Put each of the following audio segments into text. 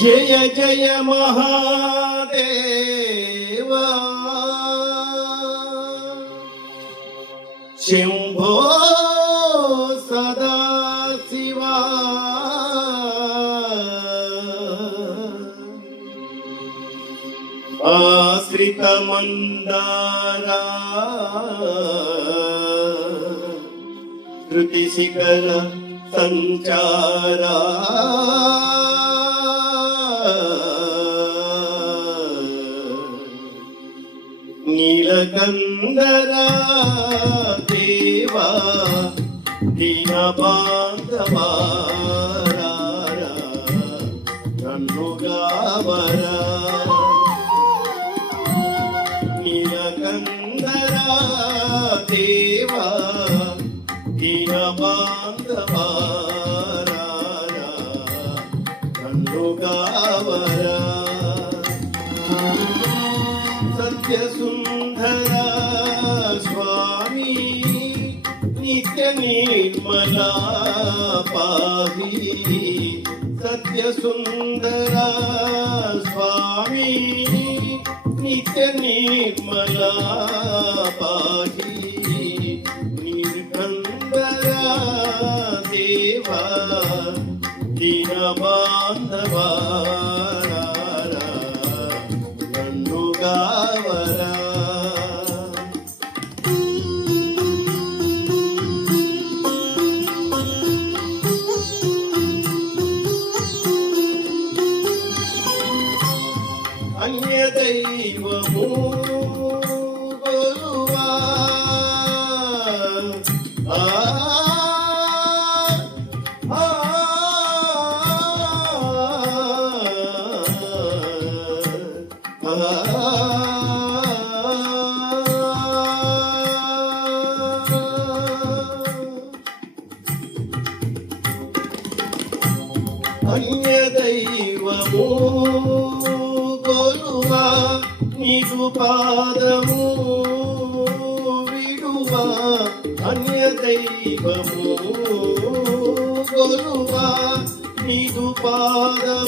జయ జయ మహాదేవా. శంభో సదా శివా ఆశ్రిత మందారా శృతి శిఖర సంచారా. నీలకందరా దేవా దీన బాంధవారా నన్నుగావరా నీలకందరా దేవా దీన బాంధవారా ಸತ್ಯಸುಂದರ ಸ್ವಾಮಿ ನಿತ್ಯ ನಿರ್ಮಲ ಪಾಹಿ ನಿರ್ಗಂಧರ ದೇವ ದೀನ ಬಾಂಧವ అన్యదైవము గొలువా నీకు పాదము విడువా. అన్యదైవము గొలువా నీకు పాదము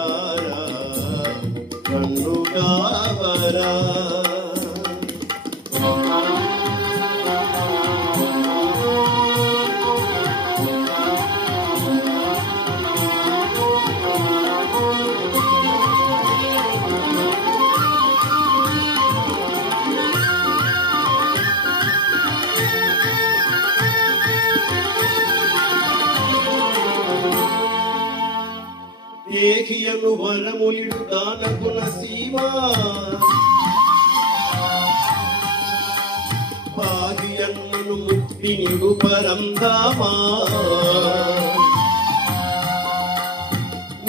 బాంధవారా దేహియను వరములిడు దానగుణ సీమా. భాగ్యన్నను ముక్తి నిడు పరంధామా.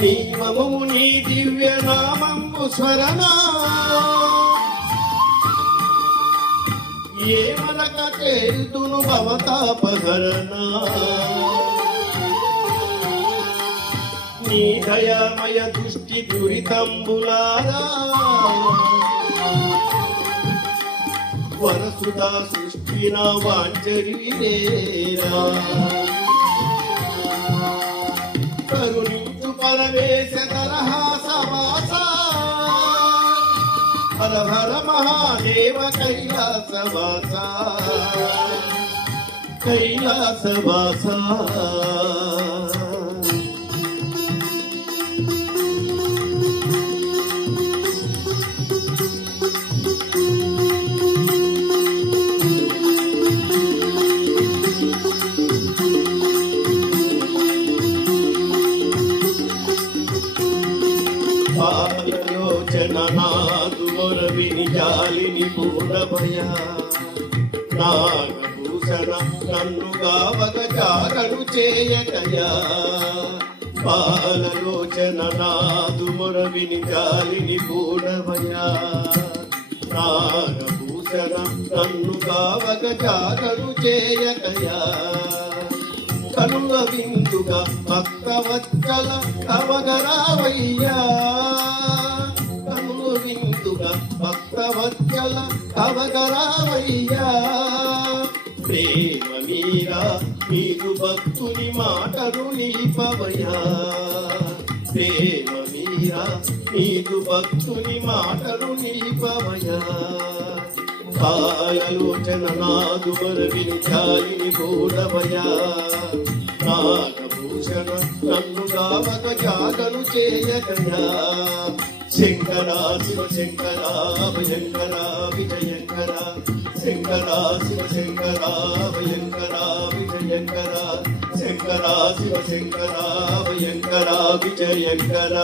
నీ నీ దివ్య నామము స్మరణా. ఏమనక తేల్తును చేతును భవతాపహరణా నీ దయామయ దృష్టి దురితంబులారా. వరసుదా సృష్టిన వాంచరీరేరా కరుణించు పరమేశ తరహాసవాస హర హర మహాదేవ కైలాసవాస కైలాసవాస ఆలోచన నాదు మొరవిని జాలిని పూర్ణభయ నాగభూషణం నన్ను గావగ జాగను చేయకయా పాలలోచన నాదు మొరవిని జాలిని పూడవయా నాగభూషణం నన్ను కావక జాగరు చేయటయా కనుల విందుగా భక్తవచ్చల కవగరావయ్యా. కనుల విందుగా భక్తవత్కల కవగరావయ్యా. ప్రేమ మీరా మీరు భక్తుని మాటలు నీపవయ్యా ప్రేమ మీరా మీరు భక్తుని మాటలు నీపవయ్యా కాయలోచన నాదు మరవిని చాలిని గోడవయా నాగభూషణ నన్ను కావక జాగలు చేయగయా శంకరా. శివ శంకర భయంకర విజయంకర శంకర. శివ శంకర భయంకర విజయంకర శంకర. శివ శంకర భయంకర విజయంకర